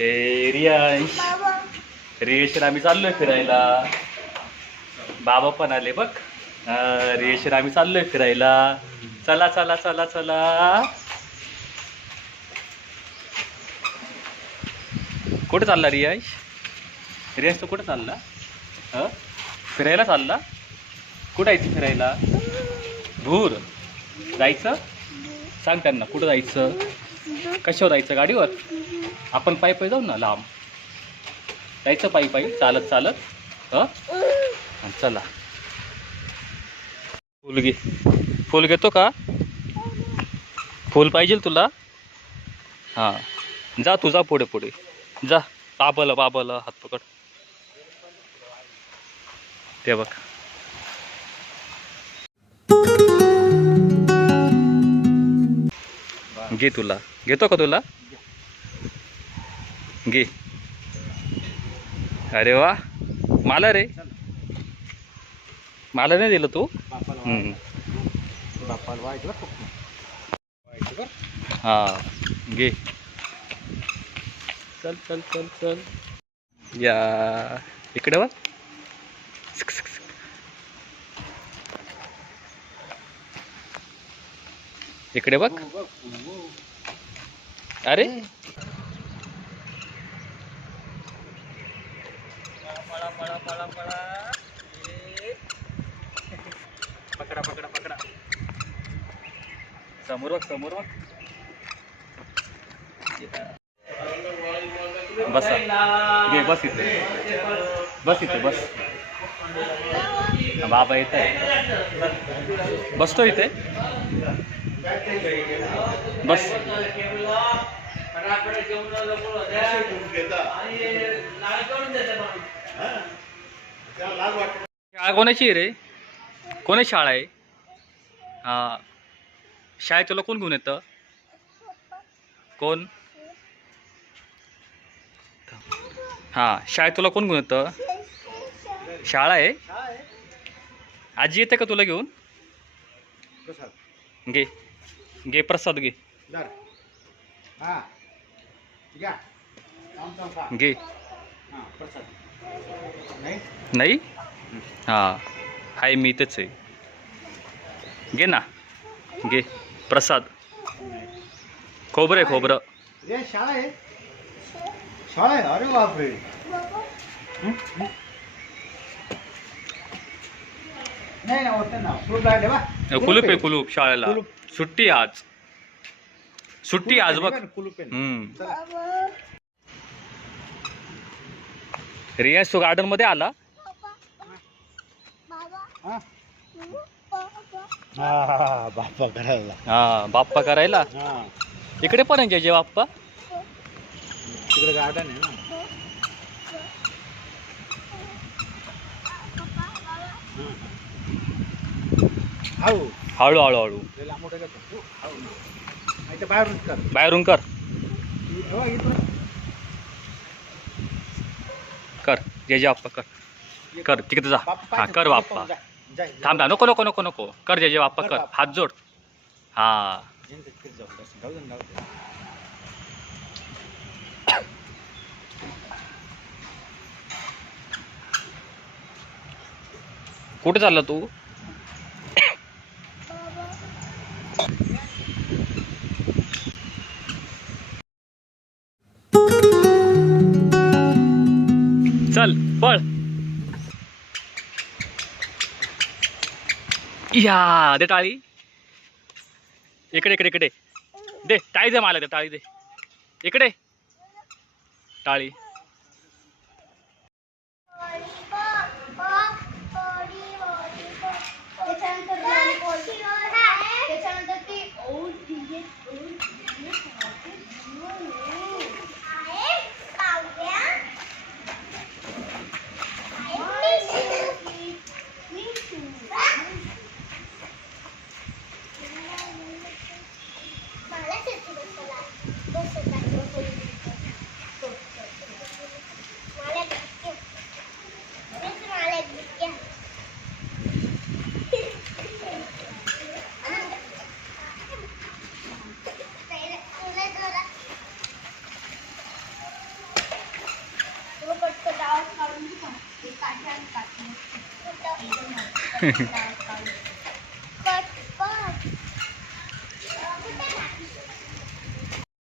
ए रियांश रियेशर आम्ही चाललोय फिरायला. बाबा पण आले बघ. रियेश आम्ही चाललोय फिरायला. चला चला चला चला. कुठे चालला रियांश रियांश तू कुठे चालला? हं? फिरायला चालला? कुठं जायचं फिरायला? भूर जायचं? सांग त्यांना कुठं जायचं? कशावर जायचं? गाडीवर? आपण पायी पायी जाऊ ना लांब. जायचं पायी पायी चालत चालत. हं? चला. फुल घे. फुल घेतो का? फुल पाहिजे तुला? हां. जा तू जा पुढे पुढे. जा. बाबाला बाबल हात पकड. ते बघ. घे तुला. घेतो का तुला? घे. अरे वा. मला रे. मला नाही दिलं तू. हा. घे. चल चल चल चल. या. इकडे वा इकडे बघ. अरे. पळा पकडा पकडा पकडा. समोर बघ समोर बघ. बस. घे बस इथे. बस इथे बस. बाबा येत आहे बसतो इथे. बस. शाळा कोणाची रे? कोणाची शाळा आहे? हा. शाळेत तुला कोण घेऊन येतं? कोण? हा. शाळेत तुला कोण घेऊन येतं? शाळा आहे? आजी येते का तुला घेऊन? घे. घे प्रसाद घे. घे. नाही? हां. हाय मी इथेच आहे. घे ना. घे. प्रसाद. खोबरं आहे खोबरं. रे शाळा आहे? शाळा आहे? अरे बापरे. नाही ना होतं ना. फ्रूट लागले बा. कुलूप आहे कुलूप शाळेला. सुट्टी आज. सुट्टी आज बघ. कुलूप आहे हम्म. रियाज तू गार्डनमध्ये आला? हा? हा, हा, हा, बाप्पा करायला. हा बाप्पा करायला? हा. इकडे पण आहे जय बाप्पा? तिकडे गार्डन आहे ना. हाऊ. हळू हळू हळू. लय हाऊ. नाही तर कर. बाहेरून कर. हो, इथून. कर. जय जय बाप्पा कर. कर. तिकडे जा. हा कर बाप्पा. थांब ना नको नको नको नको. कर जय जय बाप्पा कर. हात जोड. हा. कुठे चालला तू? पळ या दे टाळी. इकडे इकडे इकडे. दे टाळी दे मला दे टाळी दे. इकडे. टाळी. ฮึ่ม